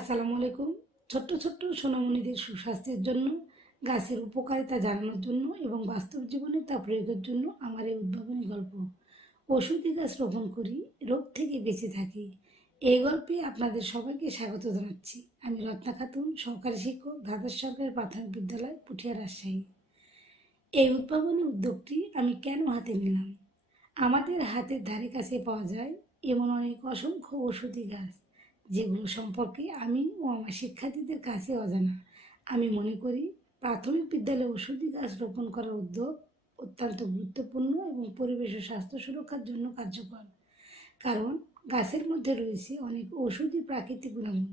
আসসালামু আলাইকুম। ছোট্ট ছোট্ট সোনামণিদের সুস্বাস্থ্যের জন্য, গাছের উপকারিতা জানানোর জন্য এবং বাস্তব জীবনে তা প্রয়োগের জন্য আমার এই উদ্ভাবনী গল্প। ওষুধি গাছ রোপণ করি, রোগ থেকে বেঁচে থাকি। এই গল্পে আপনাদের সবাইকে স্বাগত জানাচ্ছি। আমি রত্না খাতুন, সহকারী শিক্ষক দ্বাদশ সরকারি প্রাথমিক বিদ্যালয়, পুঠিয়া রাজশাহী। এই উদ্ভাবনী উদ্যোগটি আমি কেন হাতে নিলাম? আমাদের হাতের ধারে কাছে পাওয়া যায় এমন অনেক অসংখ্য ওষুধি গাছ। যেগুলো সম্পর্কে আমি ও আমার শিক্ষার্থীদের কাছে অজানা। আমি মনে করি প্রাথমিক বিদ্যালয়ে ওষুধি গাছ রোপণ করার উদ্যোগ অত্যন্ত গুরুত্বপূর্ণ এবং পরিবেশ ও স্বাস্থ্য সুরক্ষার জন্য কার্যকর। কারণ গাছের মধ্যে রয়েছে অনেক ওষুধি প্রাকৃতিক গুণাগুণ,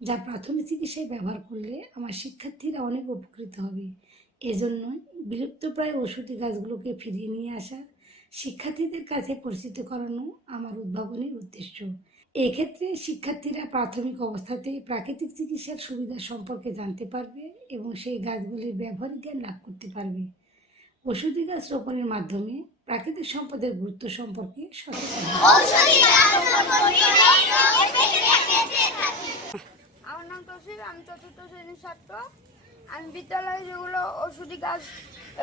যা প্রাথমিক চিকিৎসায় ব্যবহার করলে আমার শিক্ষার্থীরা অনেক উপকৃত হবে। এজন্যই বিলুপ্তপ্রায় ওষুধি গাছগুলোকে ফিরিয়ে নিয়ে আসা, শিক্ষার্থীদের কাছে পরিচিত করানো আমার উদ্ভাবনের উদ্দেশ্য। এক্ষেত্রে শিক্ষার্থীরা প্রাথমিক অবস্থাতেই প্রাকৃতিক চিকিৎসার সুবিধা সম্পর্কে জানতে পারবে এবং সেই গাছগুলির ব্যবহারিক জ্ঞান লাভ করতে পারবে। ওষুধি গাছ রোপণের মাধ্যমে প্রাকৃতিক সম্পদের গুরুত্ব সম্পর্কে সচেতন আমার নাম তসির আমি চতুর্থ শ্রেণির ছাত্র। আমি বিদ্যালয়ে যেগুলো ওষুধি গাছ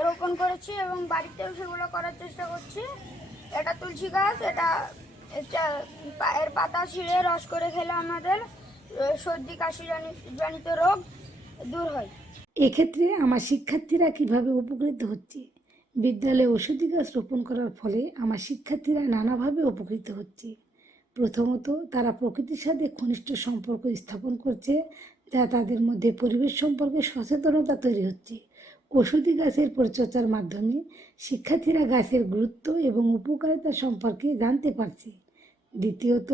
রোপণ করেছি এবং বাড়িতেও সেগুলো করার চেষ্টা করছি। এটা তুলসী গাছ, এটা এর পাতা ছিঁড়ে রস করে খেলে আমাদের সর্দি, কাশি জনি- জনিত রোগ দূর হয়। এক্ষেত্রে আমার শিক্ষার্থীরা কীভাবে উপকৃত হচ্ছে? বিদ্যালয়ে ওষুধি গাছ রোপণ করার ফলে আমার শিক্ষার্থীরা নানাভাবে উপকৃত হচ্ছে। প্রথমত, তারা প্রকৃতির সাথে ঘনিষ্ঠ সম্পর্ক স্থাপন করছে, যা তাদের মধ্যে পরিবেশ সম্পর্কে সচেতনতা তৈরি হচ্ছে। ওষুধি গাছের পরিচর্যার মাধ্যমে শিক্ষার্থীরা গাছের গুরুত্ব এবং উপকারিতা সম্পর্কে জানতে পারছে। দ্বিতীয়ত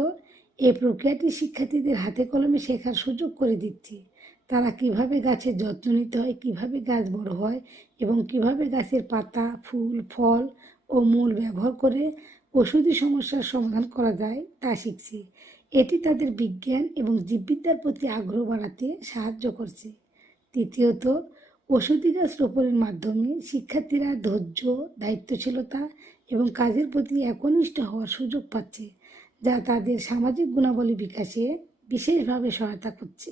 এই প্রক্রিয়াটি শিক্ষার্থীদের হাতে কলমে শেখার সুযোগ করে দিচ্ছে। তারা কীভাবে গাছের যত্ন নিতে হয়, কীভাবে গাছ বড় হয় এবং কীভাবে গাছের পাতা, ফুল, ফল ও মূল ব্যবহার করে ওষুধি সমস্যার সমাধান করা যায় তা শিখছে। এটি তাদের বিজ্ঞান এবং জীববিদ্যার প্রতি আগ্রহ বাড়াতে সাহায্য করছে। তৃতীয়ত ওষুধি গাছ রোপণের মাধ্যমে শিক্ষার্থীরা ধৈর্য দায়িত্বশীলতা এবং কাজের প্রতি একনিষ্ঠ হওয়ার সুযোগ পাচ্ছে যা তাদের সামাজিক গুণাবলী বিকাশে বিশেষভাবে সহায়তা করছে।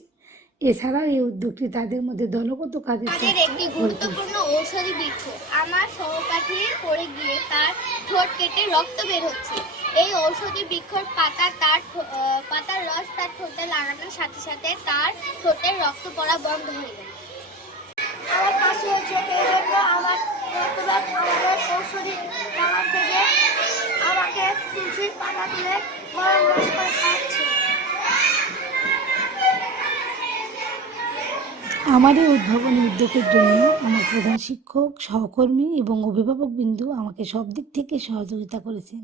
এছাড়াও এই উদ্যোগটি তাদের মধ্যে দলগত কাজের একটি গুরুত্বপূর্ণ ঔষধি বৃক্ষ। আমার সহপাঠী পড়ে গিয়ে তার ঠোঁট কেটে রক্ত বের হচ্ছে। এই ঔষধি বৃক্ষর পাতা তার পাতার রস তার ঠোঁটে লাগানোর সাথে সাথে তার ঠোঁটের রক্ত পড়া বন্ধ হয়ে গেল। আমার হচ্ছে এই জন্য আমার বর্তমান আমাদের বাগান থেকে আমাকে তুলসীর পাতা তুলে উদ্ভাবনী উদ্যোগের জন্য আমার প্রধান শিক্ষক, সহকর্মী এবং অভিভাবক বিন্দু আমাকে সব দিক থেকে সহযোগিতা করেছেন।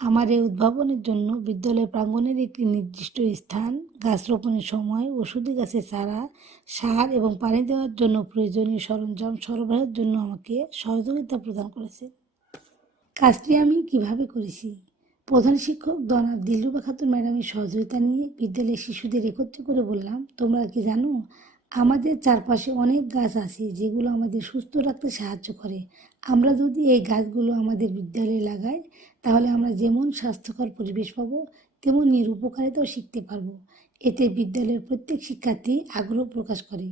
আমার এই উদ্ভাবনের জন্য বিদ্যালয় প্রাঙ্গণের একটি নির্দিষ্ট স্থান, গাছ রোপণের সময়, ওষুধি গাছের চারা, সার এবং পানি দেওয়ার জন্য প্রয়োজনীয় সরঞ্জাম সরবরাহের জন্য আমাকে সহযোগিতা প্রদান করেছে কাজটি আমি কীভাবে করেছি? প্রধান শিক্ষক দনা দিলরুবা খাতুন ম্যাডামের সহযোগিতা নিয়ে বিদ্যালয়ের শিশুদের একত্র করে বললাম, তোমরা কি জানো আমাদের চারপাশে অনেক গাছ আছে যেগুলো আমাদের সুস্থ রাখতে সাহায্য করে। আমরা যদি এই গাছগুলো আমাদের বিদ্যালয়ে লাগাই, তাহলে আমরা যেমন স্বাস্থ্যকর পরিবেশ পাবো, তেমন এর উপকারিতাও শিখতে পারব। এতে বিদ্যালয়ের প্রত্যেক শিক্ষার্থী আগ্রহ প্রকাশ করে।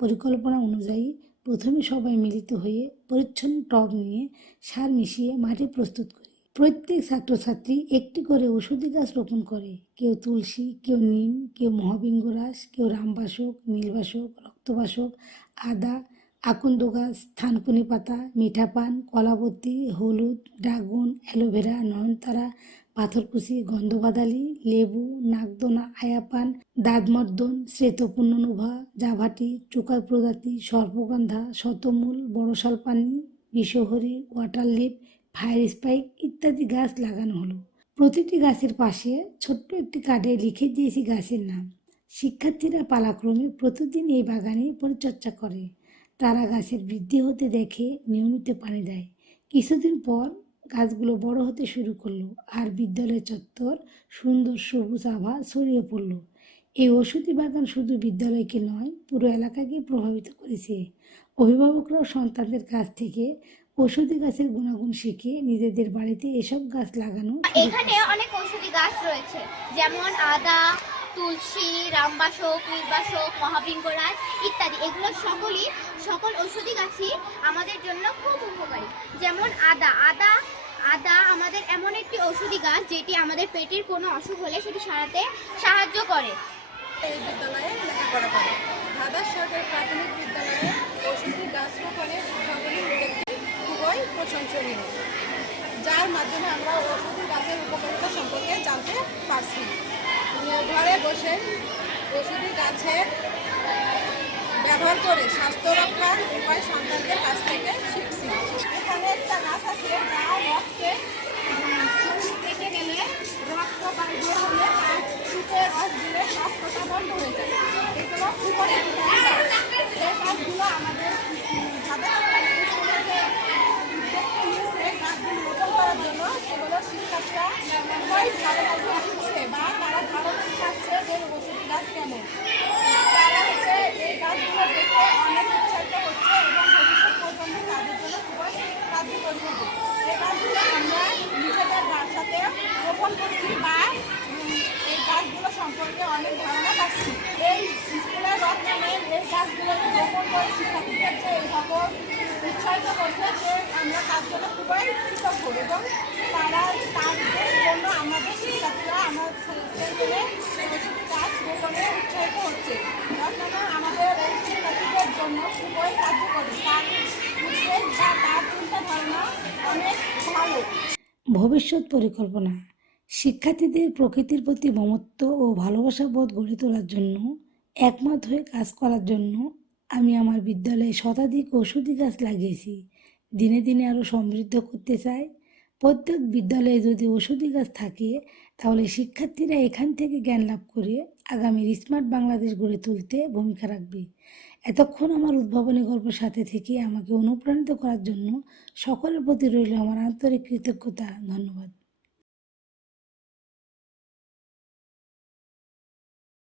পরিকল্পনা অনুযায়ী প্রথমে সবাই মিলিত হয়ে পরিচ্ছন্ন টব নিয়ে সার মিশিয়ে মাটি প্রস্তুত করি। প্রত্যেক ছাত্রছাত্রী একটি করে ওষুধি গাছ রোপণ করে। কেউ তুলসী, কেউ নিম, কেউ মহাবিঙ্গরাস কেউ রামবাসক, নীলবাসক, রক্তবাসক, আদা, আকন্দ গাছ, থানকুনি পাতা মিঠা পান কলাবতী, হলুদ, ড্রাগন, অ্যালোভেরা, নয়নতারা, পাথরকুচি, গন্ধবাদালি, লেবু, নাগদোনা, আয়াপান, দাঁতমর্দন শ্বেতপূর্ণনুভা জাভাটি, চুকার প্রজাতি, সর্পগন্ধা, শতমূল, বড়শালপানি, বিষহরি ওয়াটার লিপ ফায়ার স্পাইক ইত্যাদি গাছ লাগানো হলো। প্রতিটি গাছের পাশে ছোট্ট একটি কার্ডে লিখে দিয়েছি গাছের নাম। শিক্ষার্থীরা পালাক্রমে প্রতিদিন এই বাগানে পরিচর্যা করে। তারা গাছের বৃদ্ধি হতে দেখে নিয়মিত পানি দেয়। কিছুদিন পর গাছগুলো বড় হতে শুরু করল আর বিদ্যালয় চত্বর সুন্দর সবুজ আভা ছড়িয়ে পড়ল। এই ওষুধি বাগান শুধু বিদ্যালয়কে নয়, পুরো এলাকাকে প্রভাবিত করেছে। অভিভাবকরাও সন্তানদের কাছ থেকে ওষুধি গাছের গুণাগুণ শিখে নিজেদের বাড়িতে এসব গাছ লাগানো এখানে অনেক ঔষধি গাছ রয়েছে যেমন আদা তুলসী রামবাসক নির্বাসক মহাবৃঙ্গরাজ ইত্যাদি। এগুলো সকলই সকল ঔষধি গাছই আমাদের জন্য খুব উপকারী। যেমন আদা। আদা আদা আমাদের এমন একটি ঔষধি গাছ যেটি আমাদের পেটের কোনো অসুখ হলে সেটি সারাতে সাহায্য করে। এই বিদ্যালয়ে লেখাপড়া করে। সরকারি প্রাথমিক বিদ্যালয়ে ওষুধি গাছ রোপণের উদ্ভাবনী খুবই প্রশংসনীয় যার মাধ্যমে আমরা ওষুধি গাছের উপকারিতা সম্পর্কে জানতে পারছি। ঘরে বসে ওষুধি গাছের ব্যবহার করে স্বাস্থ্য রক্ষার উপায় সন্তানদের কাছ থেকে শিখছি। এখানে একটা গাছ আছে যা রক্তে কেটে গেলে রক্ত বাইরে হলে তার শীতের রস দিলে রক্তটা বন্ধ হয়ে যায় এগুলো খুবই উপকারী গাছ। এই গাছগুলো আমাদের সাধারণ স্কুলে যে উদ্যোগটা নিয়েছে গাছগুলো রোপণ করার জন্য সেগুলো শিক্ষার্থীরা খুবই ভালোভাবে শিখছে বা তারা ভালো শিখাচ্ছে যে ওষুধি গাছ কেমন তারা হচ্ছে এই গাছগুলো দেখে অনেক উৎসাহিত হচ্ছে এবং ভবিষ্যৎ প্রজন্ম তাদের জন্য খুবই কার্যকরী হবে এই গাছগুলো আমরা নিজেদের বাসাতে রোপণ করছি বা এই গাছগুলো সম্পর্কে অনেক ধারণা পাচ্ছি এই এই গাছগুলোকে রোপণ করে শিক্ষার্থীদের যে এই সকল করছে যে আমরা তার জন্য খুবই কৃতজ্ঞ এবং তারা তাদের জন্য আমাদের শিক্ষার্থীরা আমার ছেলে ভবিষ্যৎ পরিকল্পনা। শিক্ষার্থীদের প্রকৃতির প্রতি মমত্ব ও ভালোবাসা বোধ গড়ে তোলার জন্য, একমত হয়ে কাজ করার জন্য আমি আমার বিদ্যালয়ে শতাধিক ওষুধি গাছ লাগিয়েছি। দিনে দিনে আরও সমৃদ্ধ করতে চাই। প্রত্যেক বিদ্যালয়ে যদি ওষুধি গাছ থাকে, তাহলে শিক্ষার্থীরা এখান থেকে জ্ঞান লাভ করে আগামীর স্মার্ট বাংলাদেশ গড়ে তুলতে ভূমিকা রাখবে। এতক্ষণ আমার উদ্ভাবনী গল্পের সাথে থেকে আমাকে অনুপ্রাণিত করার জন্য সকলের প্রতি রইল আমার আন্তরিক কৃতজ্ঞতা। ধন্যবাদ।